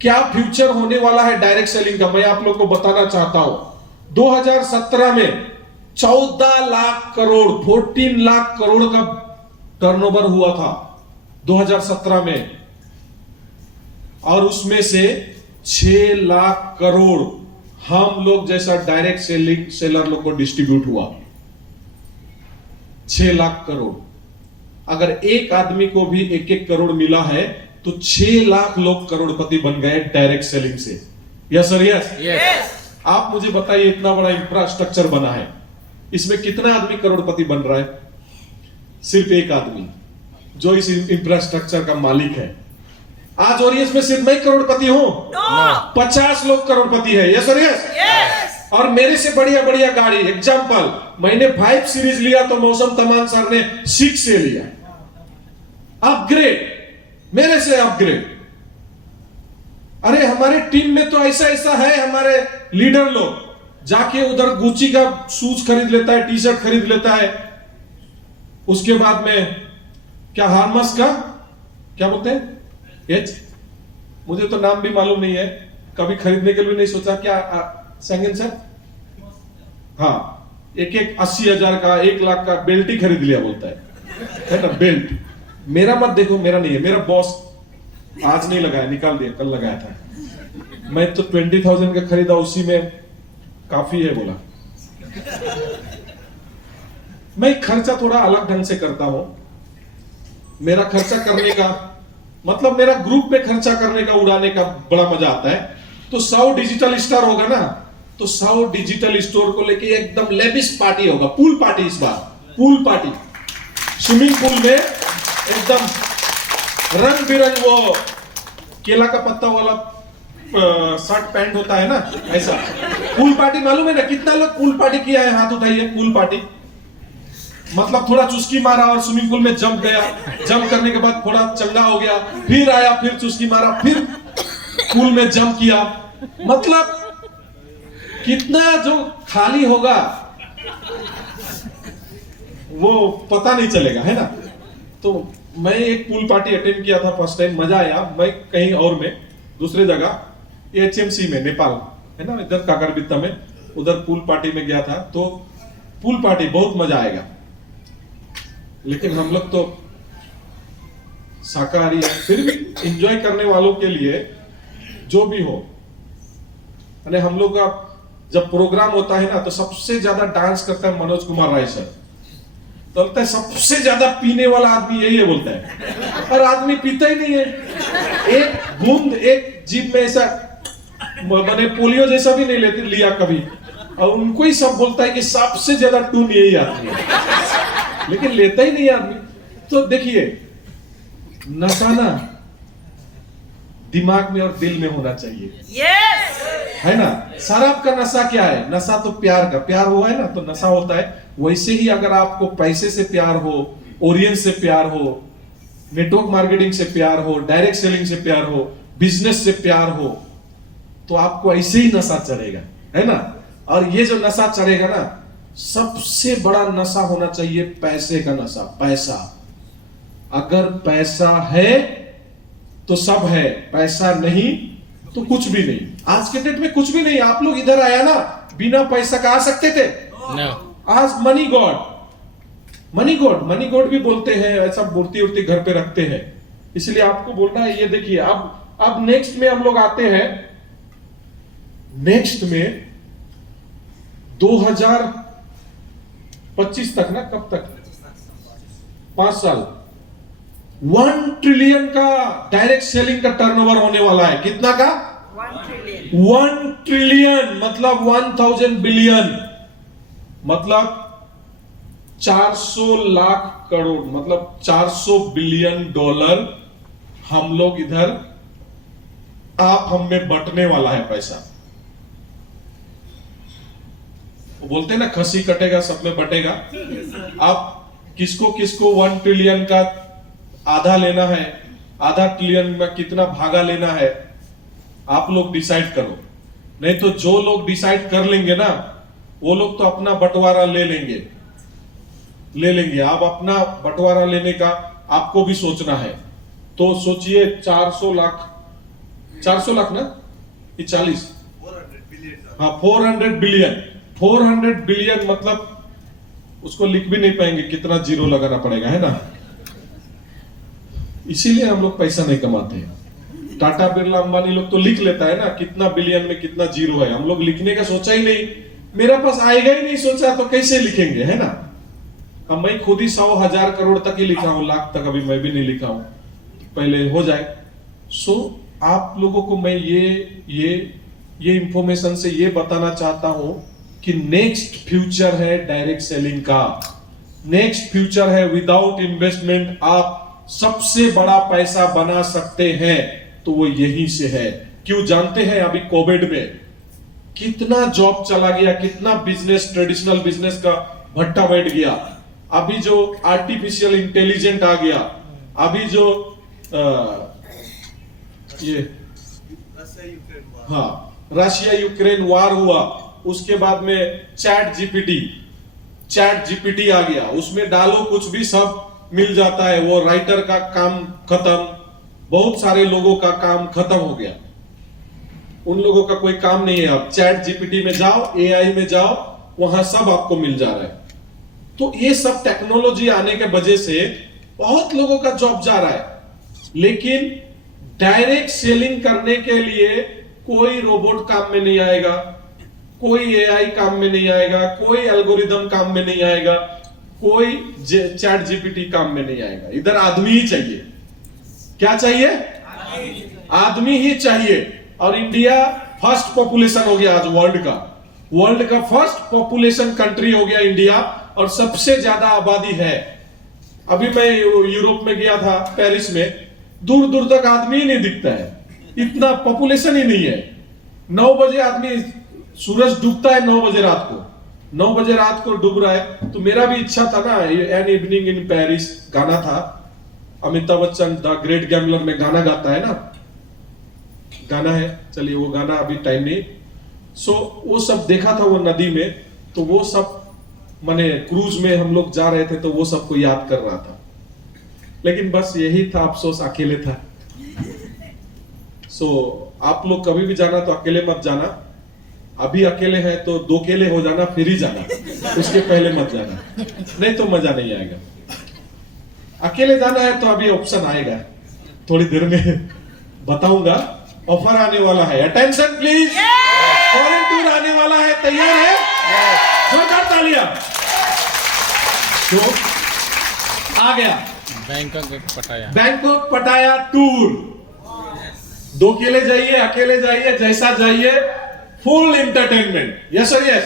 क्या फ्यूचर होने वाला है डायरेक्ट सेलिंग का, मैं आप लोग को बताना चाहता हूं। 2017 में 14 लाख करोड़, 14 लाख करोड़ का टर्नओवर हुआ था 2017 में। और उसमें से 6 लाख करोड़ हम लोग जैसा डायरेक्ट सेलर लोग को डिस्ट्रीब्यूट हुआ। 6 लाख करोड़। अगर एक आदमी को भी 1-1 करोड़ मिला है तो 6 लाख लोग करोड़पति बन गए डायरेक्ट सेलिंग से। Yes sir yes. आप मुझे बताइए, इतना बड़ा इंफ्रास्ट्रक्चर बना है, इसमें कितना आदमी करोड़पति बन रहा है? सिर्फ एक आदमी जो इस इंफ्रास्ट्रक्चर का मालिक है। आज ओरियंस में सिर्फ मैं करोड़पति हूं? 50 लोग करोड़पति है। Yes sir yes. और मेरे से बढ़िया बढ़िया गाड़ी, एग्जांपल मैंने 5 सीरीज लिया तो मौसम तमान सर ने 6 से लिया। अपग्रेड, मेरे से अपग्रेड। अरे हमारे टीम में तो ऐसा ऐसा है, हमारे लीडर लोग जाके उधर गुच्ची का शूज खरीद लेता है, टी शर्ट खरीद लेता है, उसके बाद में क्या हार्मस का क्या बोलते हैं एच, मुझे तो नाम भी मालूम नहीं है, कभी खरीदने के लिए नहीं सोचा। क्या संगन सर? हाँ, एक 80,000 का 1 लाख का बेल्ट ही खरीद लिया बोलता है ना, बेल्ट। मेरा मत देखो, मेरा नहीं है, मेरा बॉस आज नहीं लगाया, निकाल दिया, कल लगाया था। मैं तो 20,000 का खरीदा, उसी में काफी है बोला। मैं खर्चा थोड़ा अलग ढंग से करता हूं। मेरा खर्चा करने का मतलब, मेरा ग्रुप में खर्चा करने का, उड़ाने का बड़ा मजा आता है। तो 100 डिजिटल स्टोर होगा ना, तो 100 डिजिटल स्टोर को लेके एकदम लेविश पार्टी होगा, पूल पार्टी। इस बार पूल पार्टी, स्विमिंग पूल में एकदम रंग बिरंग वो केला का पत्ता वाला शर्ट पैंट होता है ना, ऐसा पूल पार्टी। मालूम है ना कितना लोग पूल पार्टी किया है? हाथ उठाइए। पूल पार्टी मतलब थोड़ा चुस्की मारा और स्विमिंग पूल में जंप गया, जंप करने के बाद थोड़ा चंगा हो गया, फिर आया, फिर चुस्की मारा, फिर पूल में जंप किया। मतलब कितना जो खाली होगा वो पता नहीं चलेगा, है ना। तो मैं एक पूल पार्टी अटेंड किया था फर्स्ट टाइम, मजा आया। मैं कहीं और में दूसरे जगह HMC में, नेपाल है ना, इधर काकरबित्ता में, उधर पूल पार्टी में गया था। तो पूल पार्टी बहुत मजा आएगा, लेकिन हम लोग तो शाकाहारी है, फिर भी एंजॉय करने वालों के लिए जो भी हो। अरे हम लोग का जब प्रोग्राम होता है ना, तो सबसे ज्यादा डांस करता है मनोज कुमार राय सर। तो लगता है सबसे ज्यादा पीने वाला आदमी यही है बोलता है, और आदमी पीता ही नहीं है। एक बूंद, एक जीभ में ऐसा मैंने पोलियो जैसा भी नहीं लेते लिया कभी, और उनको ही सब बोलता है कि सबसे ज्यादा टून यही आती है, लेकिन लेता ही नहीं आदमी। तो देखिए, नशा ना दिमाग में और दिल में होना चाहिए। है ना। शराब का नशा क्या है? नशा तो प्यार का, प्यार हुआ है ना तो नशा होता है। वैसे ही अगर आपको पैसे से प्यार हो, ऑडियंस से प्यार हो, नेटवर्क मार्केटिंग से प्यार हो, डायरेक्ट सेलिंग से प्यार हो, बिजनेस से प्यार हो, तो आपको ऐसे ही नशा चढ़ेगा, है ना। और ये जो नशा चढ़ेगा ना, सबसे बड़ा नशा होना चाहिए पैसे का नशा। पैसा, अगर पैसा है तो सब है, पैसा नहीं तो कुछ भी नहीं। आज के डेट में कुछ भी नहीं। आप लोग इधर आया ना, बिना पैसा का आ सकते थे? No. आज money God, money God, money God भी बोलते हैं, ऐसा मूर्ति उर्ति घर पे रखते हैं। इसलिए आपको बोलना है। ये देखिए, अब नेक्स्ट में हम लोग आते हैं, नेक्स्ट में 2025 तक ना, कब तक? 5 साल 1 ट्रिलियन का डायरेक्ट सेलिंग का टर्नओवर होने वाला है। कितना का? 1 ट्रिलियन मतलब 1000 बिलियन, मतलब 400 लाख करोड़, मतलब 400 बिलियन डॉलर हम लोग इधर आप हम में बंटने वाला है पैसा। वो बोलते हैं ना, खसी कटेगा सब में बटेगा। आप किसको किसको 1 ट्रिलियन का आधा लेना है, आधा ट्रिलियन में कितना भागा लेना है, आप लोग डिसाइड करो। नहीं तो जो लोग डिसाइड कर लेंगे ना, वो लोग तो अपना बंटवारा ले लेंगे। आप अपना बंटवारा लेने का आपको भी सोचना है। तो सोचिए 400 लाख, 400 लाख ना, ये 40, हाँ 400 बिलियन। 400 बिलियन मतलब उसको लिख भी नहीं पाएंगे, कितना जीरो लगाना पड़ेगा, है ना। इसीलिए हम लोग पैसा नहीं कमाते हैं। टाटा बिरला अंबानी लोग तो लिख लेता है ना कितना बिलियन में कितना जीरो है, हम लोग लिखने का सोचा ही नहीं, मेरा पास आएगा ही नहीं सोचा तो कैसे लिखेंगे, है ना। अब मैं खुद ही 100,000 करोड़ तक ही लिखा हूं, लाख तक अभी मैं भी नहीं लिखा हूं, पहले हो जाए। सो आप लोगों को मैं ये इंफॉर्मेशन से ये बताना चाहता हूं कि नेक्स्ट फ्यूचर है डायरेक्ट सेलिंग का, नेक्स्ट फ्यूचर है विदाउट इन्वेस्टमेंट आप सबसे बड़ा पैसा बना सकते हैं, तो वो यहीं से है। क्यों जानते हैं, अभी कोविड में कितना जॉब चला गया, कितना बिजनेस, ट्रेडिशनल बिजनेस का भट्टा बैठ गया। अभी जो आर्टिफिशियल इंटेलिजेंट आ गया, अभी जो ये हाँ रशिया यूक्रेन वार हुआ, उसके बाद में चैट जीपीटी आ गया, उसमें डालो कुछ भी सब मिल जाता है, वो राइटर का काम खत्म, बहुत सारे लोगों का काम खत्म हो गया, उन लोगों का कोई काम नहीं है। अब चैट जीपीटी में जाओ, एआई में जाओ, वहां सब आपको मिल जा रहा है। तो ये सब टेक्नोलॉजी आने के वजह से बहुत लोगों का जॉब जा रहा है, लेकिन डायरेक्ट सेलिंग करने के लिए कोई रोबोट काम में नहीं आएगा, कोई एआई काम में नहीं आएगा, कोई एल्गोरिदम काम में नहीं आएगा, कोई चैट जीपीटी काम में नहीं आएगा। इधर आदमी ही चाहिए। क्या चाहिए? आदमी ही चाहिए। और इंडिया फर्स्ट पॉपुलेशन हो गया आज वर्ल्ड का फर्स्ट पॉपुलेशन कंट्री हो गया इंडिया, और सबसे ज्यादा आबादी है। अभी मैं यूरोप में गया था, पेरिस में, दूर दूर तक आदमी ही नहीं दिखता है, इतना पॉपुलेशन ही नहीं है। 9 बजे आदमी, सूरज डूबता है 9 बजे रात को, 9 बजे रात को डूब रहा है। तो मेरा भी इच्छा था ना, एन इवनिंग इन पेरिस गाना था, Amitabh Bachchan the great gambler में गाना गाता है ना, गाना है, चलिए वो गाना अभी टाइम नहीं। सो वो सब देखा था वो नदी में, तो वो सब माने क्रूज में हम लोग जा रहे थे, तो वो सबको याद कर रहा था। लेकिन बस यही था अफसोस, अकेले था। सो आप लोग कभी भी जाना तो अकेले मत जाना, अभी अकेले हैं तो 2 केले हो जाना फिर ही जाना, उसके पहले मत जाना, नहीं तो मजा नहीं आएगा। अकेले जाना है तो अभी ऑप्शन आएगा, थोड़ी देर में बताऊंगा, ऑफर आने वाला है, अटेंशन प्लीज, फॉरेन टूर आने वाला है, तैयार है? जोरदार तालियां। तो आ गया बैंकॉक पटाया टूर, 2 केले जाइए, अकेले जाइए, जैसा जाइए, full entertainment. Yes sir, yes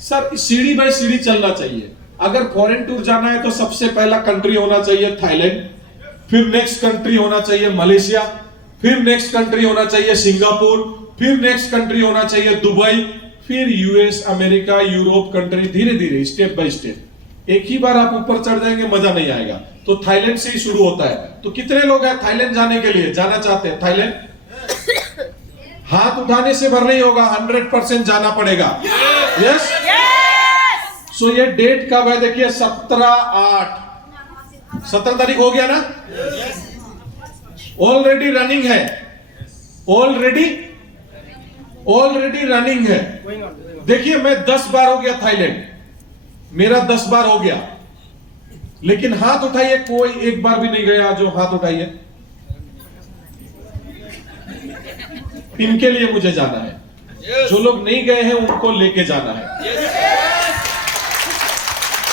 sir. सीढ़ी बाय सीढ़ी चलना चाहिए। अगर फॉरेन टूर जाना है तो सबसे पहला कंट्री होना चाहिए थाईलैंड, फिर नेक्स्ट कंट्री होना चाहिए मलेशिया, फिर नेक्स्ट कंट्री होना चाहिए सिंगापुर, फिर नेक्स्ट कंट्री होना चाहिए दुबई, फिर यूएस, अमेरिका, यूरोप कंट्री, धीरे धीरे स्टेप बाय स्टेप। एक ही बार आप ऊपर चढ़ जाएंगे मजा नहीं आएगा। तो थाईलैंड से ही शुरू होता है। तो कितने लोग हैं थाईलैंड जाने के लिए, जाना चाहते हैं थाईलैंड? हाथ उठाने से भर नहीं होगा, 100% जाना पड़ेगा। यस, सो ये डेट कब है देखिए, 17 तारीख हो गया ना, ऑलरेडी रनिंग है, ऑलरेडी रनिंग है। देखिए मैं 10 बार हो गया थाईलैंड, मेरा 10 बार हो गया, लेकिन हाथ उठाइए, कोई एक बार भी नहीं गया जो हाथ उठाइए। इनके लिए मुझे जाना है, जो लोग नहीं गए हैं उनको लेके जाना है।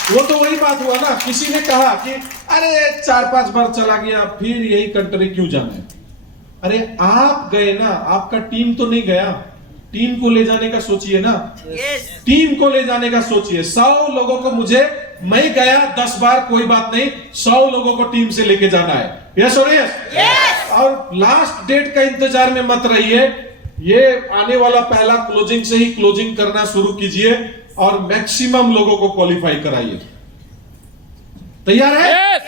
वो तो वही बात हुआ ना, किसी ने कहा कि अरे 4-5 बार चला गया, फिर यही कंट्री क्यों जाना है? अरे आप गए ना, आपका टीम तो नहीं गया, टीम को ले जाने का सोचिए ना। टीम को ले जाने का सोचिए। 100 लोगों को मैं गया 10 बार, कोई बात नहीं, 100 लोगों को टीम से लेके जाना है। यस और यस। और लास्ट डेट का इंतजार में मत रहिए, ये आने वाला पहला क्लोजिंग से ही क्लोजिंग करना शुरू कीजिए और मैक्सिमम लोगों को क्वालिफाई कराइए। तैयार है?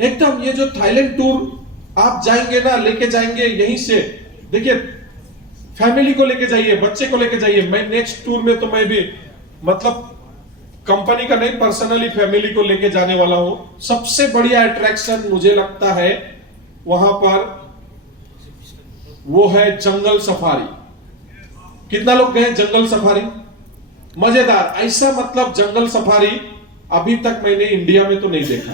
एकदम। ये जो थाईलैंड टूर आप जाएंगे ना, लेके जाएंगे यहीं से, देखिए फैमिली को लेके जाइए, बच्चे को लेके जाइए। मैं नेक्स्ट टूर में तो मैं भी मतलब कंपनी का नहीं, पर्सनली फैमिली को लेके जाने वाला हूं। सबसे बढ़िया अट्रैक्शन मुझे लगता है वहां पर वो है जंगल सफारी। कितना लोग गए जंगल सफारी? मजेदार। ऐसा मतलब जंगल सफारी अभी तक मैंने इंडिया में तो नहीं देखा,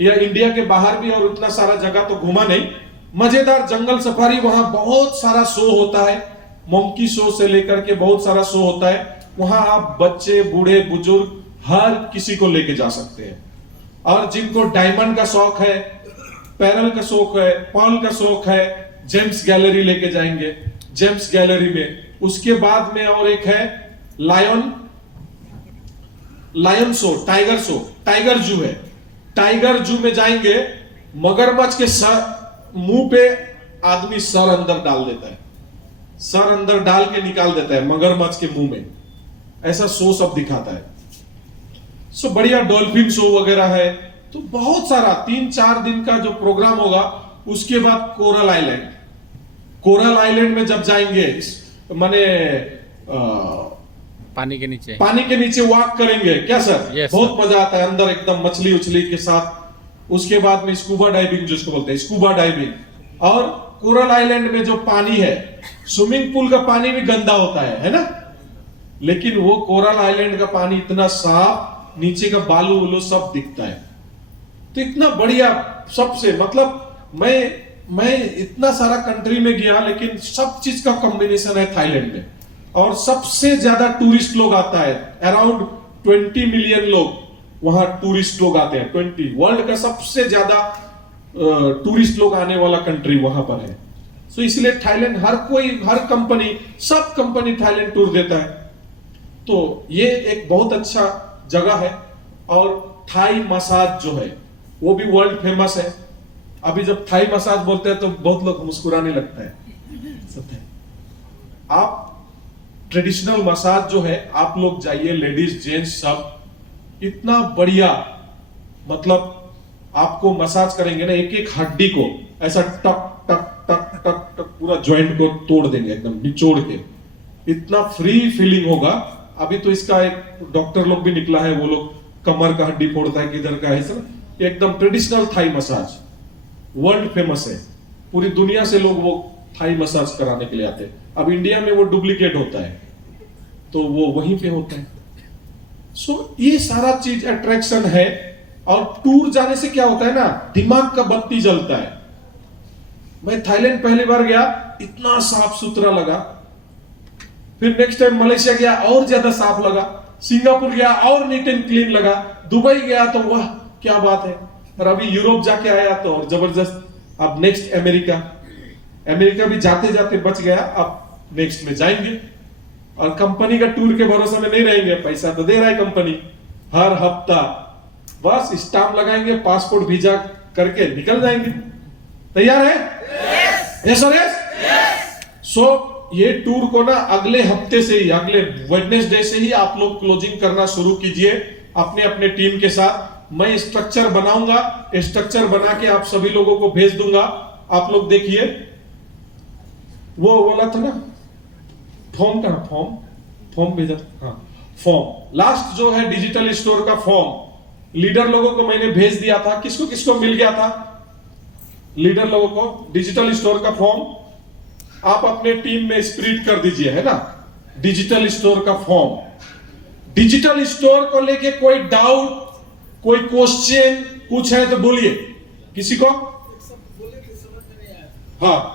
या इंडिया के बाहर भी और उतना सारा जगह तो घूमा नहीं, मजेदार जंगल सफारी, वहां बहुत सारा शो होता है, मंकी शो से लेकर के बहुत सारा शो होता है। वहां आप बच्चे, बूढ़े, बुजुर्ग हर किसी को लेके जा सकते हैं। और जिनको डायमंड का शौक है, पैरल का शौक है, पर्ल का शौक है, जेम्स गैलरी लेके जाएंगे, जेम्स गैलरी में। उसके बाद में और एक है lion show, tiger show, tiger zoo है। टाइगर जू में जाएंगे, मगरमच्छ के मुंह पे आदमी सर अंदर डाल देता है, सर अंदर डाल के निकाल देता है मगरमच्छ के मुंह में। ऐसा शो सब दिखाता है। सो बढ़िया डॉल्फिन शो वगैरह है। तो बहुत सारा 3-4 दिन का जो प्रोग्राम होगा। उसके बाद कोरल आइलैंड, कोरल आइलैंड में जब जाएंगे माने पानी के नीचे वॉक करेंगे क्या सर? Yes, बहुत मजा आता है अंदर एकदम मछली उछली के साथ। उसके बाद में स्कूबा डाइविंग जिसको बोलते हैं, स्कूबा डाइविंग। और कोरल आइलैंड में जो पानी है, स्विमिंग पूल का पानी भी गंदा होता है ना, लेकिन वो कोरल आइलैंड का पानी इतना साफ, नीचे का बालू उलू सब दिखता है। तो इतना बढ़िया सबसे, मतलब मैं इतना सारा कंट्री में गया, लेकिन सब चीज का कॉम्बिनेशन है थाईलैंड में। और सबसे ज्यादा टूरिस्ट लोग आता है, अराउंड 20 मिलियन लोग वहां टूरिस्ट लोग आते हैं। 20 वर्ल्ड का सबसे ज्यादा टूरिस्ट लोग आने वाला कंट्री वहां पर है। सो इसलिए थाईलैंड हर कंपनी, सब कंपनी थाईलैंड टूर देता है। तो ये एक बहुत अच्छा जगह है। और थाई मसाज जो है वो भी वर्ल्ड फेमस है। अभी जब थाई मसाज बोलते हैं तो बहुत लोग मुस्कुराने लगता है। सत्य, आप ट्रेडिशनल मसाज जो है, आप लोग जाइए, लेडीज जेंट्स सब, इतना बढ़िया, मतलब आपको मसाज करेंगे ना, एक एक हड्डी को ऐसा टक टक टक टक टक पूरा जॉइंट को तोड़ देंगे एकदम निचोड़ के। इतना फ्री फीलिंग होगा। अभी तो इसका एक डॉक्टर लोग भी निकला है, वो लोग कमर का हड्डी फोड़ता है, किधर का है सर। एकदम traditional Thai massage world famous है। पूरी दुनिया से लोग वो थाई मसाज कराने के लिए आते हैं। अब इंडिया में वो डुप्लीकेट होता है, तो वो वहीं पे होता है। सो ये सारा चीज अट्रैक्शन है। और टूर जाने से क्या होता है ना, दिमाग का बत्ती जलता है। मैं थाईलैंड पहली बार गया, इतना साफ सुथरा लगा। फिर नेक्स्ट टाइम मलेशिया गया, और ज्यादा साफ लगा। सिंगापुर गया, और नीट एंड क्लीन लगा। दुबई गया तो वाह क्या बात है। और अभी यूरोप जाके आया तो और जबरदस्त। अब नेक्स्ट अमेरिका भी जाते जाते बच गया, अब नेक्स्ट में जाएंगे। और कंपनी का टूर के भरोसे में नहीं रहेंगे, पैसा तो दे रहा है कंपनी। हर हफ्ता बस स्टाम्प लगाएंगे, पासपोर्ट वीजा करके निकल जाएंगे। तैयार है? यस और यस। सो ये टूर को ना अगले हफ्ते से ही, अगले वेडनेसडे से ही आप लोग क्लोजिंग करना शुरू कीजिए अपने अपने टीम के साथ। मैं स्ट्रक्चर बनाऊंगा, स्ट्रक्चर बना के आप सभी लोगों को भेज दूंगा। आप लोग देखिए, वो बोला था ना फॉर्म का, फॉर्म भेजा, हाँ फॉर्म। लास्ट जो है डिजिटल स्टोर का फॉर्म लीडर लोगों को मैंने भेज दिया था। किसको किसको मिल गया था? लीडर लोगों को डिजिटल स्टोर का फॉर्म आप अपने टीम में स्प्रेड कर दीजिए, है ना। डिजिटल स्टोर का फॉर्म। डिजिटल स्टोर को लेके कोई डाउट, कोई क्वेश्चन कुछ है तो बोलिए किसी को। हाँ,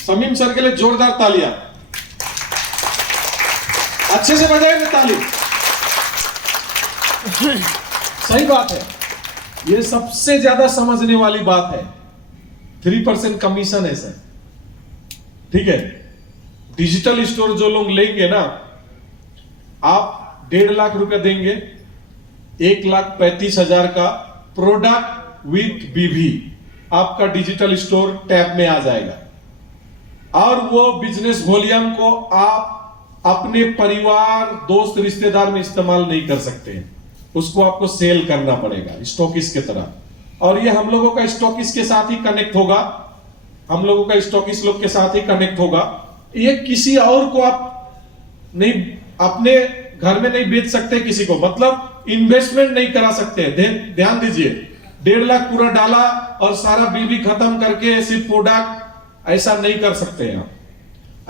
समीम सर के लिए जोरदार तालियां। अच्छे से बजाएंगे ताली। सही बात है, ये सबसे ज्यादा समझने वाली बात है। 3% कमीशन है सर, ठीक है। डिजिटल स्टोर जो लोग लेंगे ना, आप 1.5 लाख रुपया देंगे, 1,35,000 का प्रोडक्ट विथ बीवी आपका डिजिटल स्टोर टैब में आ जाएगा। और वो बिजनेस वॉल्यूम को आप अपने परिवार, दोस्त, रिश्तेदार में इस्तेमाल नहीं कर सकते हैं। उसको आपको सेल करना पड़ेगा स्टॉकिस्ट की तरह। और ये हम लोगों का स्टॉकिस्ट के साथ ही कनेक्ट होगा, हम लोगों का स्टॉकिस्ट लोग के साथ ही कनेक्ट होगा। ये किसी और को आप नहीं, अपने घर में नहीं बेच सकते किसी को, मतलब इन्वेस्टमेंट नहीं करा सकते। ध्यान दीजिए, 1.5 लाख पूरा डाला और सारा बीवी खत्म करके सिर्फ प्रोडक्ट, ऐसा नहीं कर सकते हैं आप।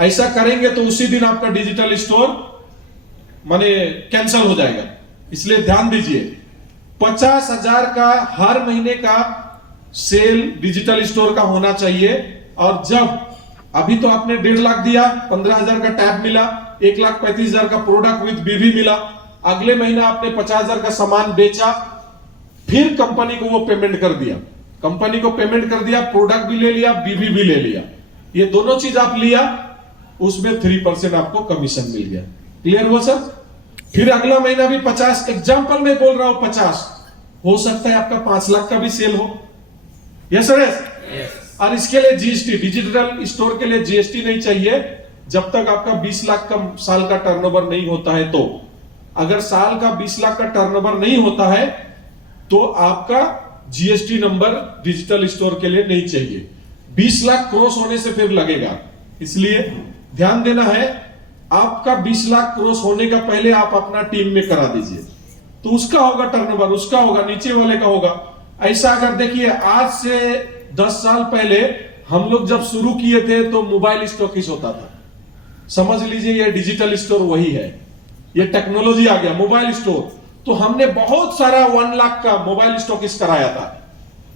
ऐसा करेंगे तो उसी दिन आपका डिजिटल स्टोर माने कैंसल हो जाएगा। इसलिए ध्यान दीजिए, 50,000 का हर महीने का सेल डिजिटल स्टोर का होना चाहिए। और जब अभी तो आपने 1.5 लाख दिया, 15,000 का टैब मिला, 1,35,000 का प्रोडक्ट विद बीवी मिला, अगले महीना आपने 50,000 का सामान बेचा, फिर कंपनी को वो पेमेंट कर दिया, कंपनी को पेमेंट कर दिया, प्रोडक्ट भी ले लिया, बीवी भी ले लिया, ये दोनों चीज आप लिया, उसमें 3% आपको कमीशन मिल गया। क्लियर हुआ सर? फिर अगला महीना भी 50, एग्जाम्पल में बोल रहा हूं 50, हो सकता है आपका 5 लाख का भी सेल हो। Yes sir? और इसके लिए जीएसटी, डिजिटल स्टोर के लिए जीएसटी नहीं चाहिए जब तक आपका 20 लाख का साल का टर्नओवर नहीं होता है। तो अगर साल का 20 लाख का टर्नओवर नहीं होता है तो आपका जीएसटी नंबर डिजिटल स्टोर के लिए नहीं चाहिए। 20 लाख क्रॉस होने से फिर लगेगा, इसलिए ध्यान देना है। आपका 20 लाख क्रॉस होने का पहले आप अपना टीम में करा दीजिए, तो उसका होगा टर्नओवर, उसका होगा, नीचे वाले का होगा। ऐसा अगर देखिए, आज से 10 साल पहले हम लोग जब शुरू किए थे तो मोबाइल स्टॉकिस्ट होता था, समझ लीजिए ये डिजिटल स्टोर वही है, ये टेक्नोलॉजी आ गया मोबाइल स्टोर। तो हमने बहुत सारा 1 लाख का मोबाइल स्टॉकिस्ट कराया था।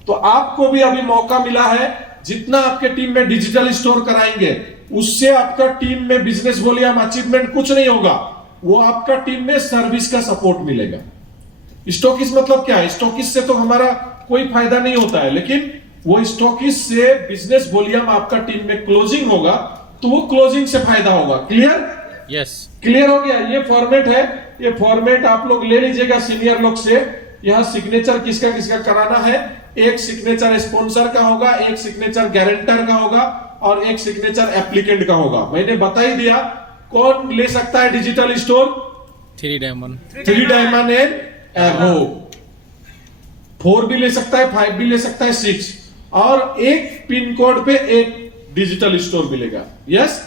तो आपको भी अभी मौका मिला है, जितना आपके टीम में डिजिटल स्टोर कराएंगे उससे आपका टीम में बिजनेस वॉल्यूम अचीवमेंट कुछ नहीं होगा, वो आपका टीम में सर्विस का सपोर्ट मिलेगा। स्टॉकिस्ट मतलब क्या है? स्टॉकिस्ट से तो हमारा कोई फायदा नहीं होता है, लेकिन वो स्टॉकिस्ट से बिजनेस वॉल्यूम आपका टीम में क्लोजिंग होगा, तो वो क्लोजिंग से फायदा होगा। क्लियर? यस। क्लियर हो गया? ये फॉर्मेट है, ये फॉर्मेट आप लोग ले लीजिएगा सीनियर लोग से। यहां सिग्नेचर किसका किसका कराना है, एक सिग्नेचर स्पॉन्सर का होगा, एक सिग्नेचर गारंटर का होगा और एक सिग्नेचर एप्लीकेंट का होगा। मैंने बता ही दिया कौन ले सकता है digital store, 3 diamond, 3 diamond and एबो, 4 भी ले सकता है, 5 भी ले सकता है, 6, और एक पिन कोड पे एक डिजिटल स्टोर मिलेगा। यस?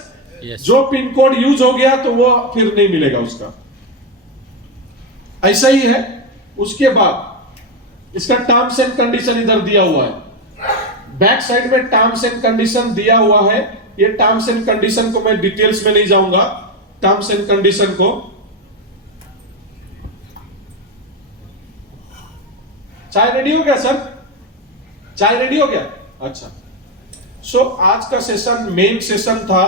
जो पिन कोड यूज हो गया तो वो फिर नहीं मिलेगा उसका, ऐसा ही है। उसके बाद इसका टर्म्स एंड कंडीशन इधर दिया हुआ है, बैक साइड में टर्म्स एंड कंडीशन दिया हुआ है। ये टर्म्स एंड कंडीशन को मैं डिटेल्स में नहीं जाऊंगा, टर्म्स एंड कंडीशन को। चाय रेडी हो गया सर? चाय रेडी हो गया? अच्छा। सो आज का सेशन मेन सेशन था।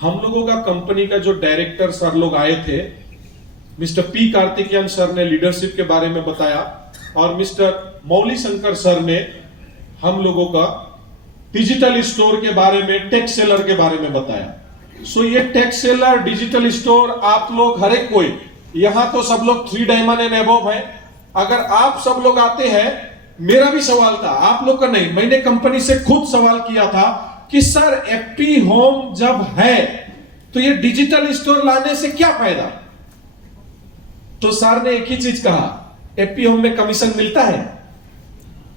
हम लोगों का कंपनी का जो डायरेक्टर सर लोग आए थे, मिस्टर पी कार्तिकेयन सर ने लीडरशिप के बारे में बताया और मिस्टर मौली शंकर सर ने हम लोगों का डिजिटल स्टोर के बारे में, टेक सेलर के बारे में बताया। सो ये टेक सेलर, डिजिटल स्टोर, आप लोग हर एक कोई, यहां तो सब लोग 3 डायमंड एंड अबव है। अगर आप सब लोग आते हैं, मेरा भी सवाल था, आप लोग का नहीं, मैंने कंपनी से खुद सवाल किया था कि सर एपी होम जब है तो ये डिजिटल स्टोर लाने से क्या फायदा? तो सर ने एक ही चीज कहा, एपी होम में कमीशन मिलता है।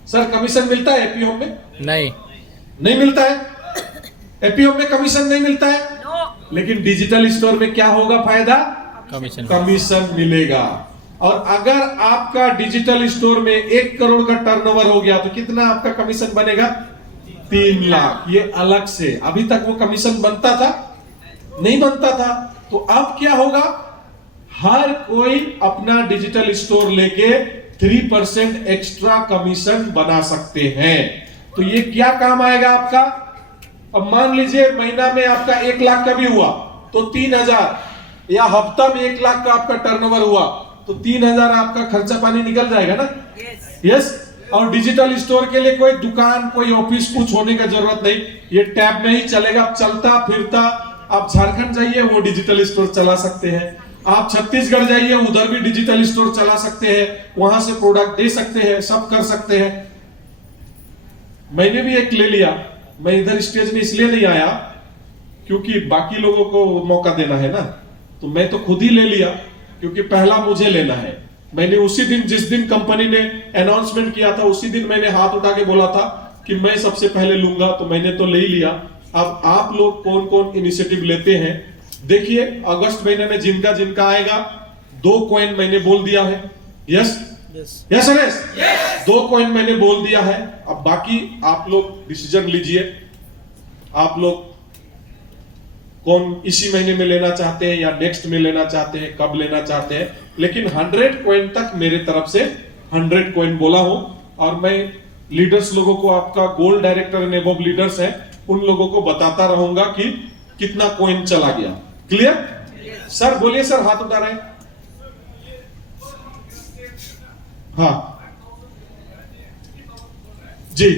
सर कमीशन मिलता है एपी होम में? नहीं मिलता है, एपी होम में कमीशन नहीं मिलता है। लेकिन डिजिटल स्टोर में क्या होगा फायदा? कमीशन मिलेगा। और अगर आपका डिजिटल स्टोर में 1 करोड़ का टर्नओवर हो गया तो कितना आपका कमीशन बनेगा? 3 लाख। ये अलग से, अभी तक वो कमीशन बनता था? नहीं बनता था। तो अब क्या होगा? हर कोई अपना डिजिटल स्टोर लेके 3% एक्स्ट्रा कमीशन बना सकते हैं। तो ये क्या काम आएगा आपका? अब मान लीजिए महीना में आपका 1 लाख का भी हुआ तो 3,000, या हफ्ता में 1 लाख का आपका टर्नओवर हुआ तो 3,000 आपका खर्चा पानी निकल जाएगा ना? यस। और डिजिटल स्टोर के लिए कोई दुकान, कोई ऑफिस कुछ होने का जरूरत नहीं, ये टैब में ही चलेगा। चलता फिरता आप झारखंड जाइए, वो डिजिटल स्टोर चला सकते हैं। आप छत्तीसगढ़ जाइए, उधर भी डिजिटल स्टोर चला सकते हैं, वहां से प्रोडक्ट दे सकते हैं, सब कर सकते हैं। मैंने भी एक ले लिया। मैं इधर स्टेज में इसलिए नहीं आया क्योंकि बाकी लोगों को मौका देना है ना, तो मैं तो खुद ही ले लिया क्योंकि पहला मुझे लेना है। मैंने उसी दिन, जिस दिन कंपनी ने अनाउंसमेंट किया था, उसी दिन मैंने हाथ उठा के बोला था कि मैं सबसे पहले लूंगा, तो मैंने तो ले ही लिया। अब आप लोग कौन कौन इनिशिएटिव लेते हैं देखिए। अगस्त महीने में जिनका जिनका आएगा, 2 कॉइन मैंने बोल दिया है। Yes yes sir, yes 2 coin मैंने बोल दिया है। अब बाकी आप लोग डिसीजन लीजिए, आप लोग कौन इसी महीने में लेना चाहते हैं या नेक्स्ट में लेना चाहते हैं, कब लेना चाहते हैं। लेकिन 100 कॉइन तक मेरे तरफ से 100 कॉइन बोला हूं, और मैं लीडर्स लोगों को, आपका gold director and above leaders हैं, उन लोगों को बताता रहूंगा कि कितना कॉइन चला गया। क्लियर? सर बोलिए सर, हाथ उठा रहे हैं। हाँ जी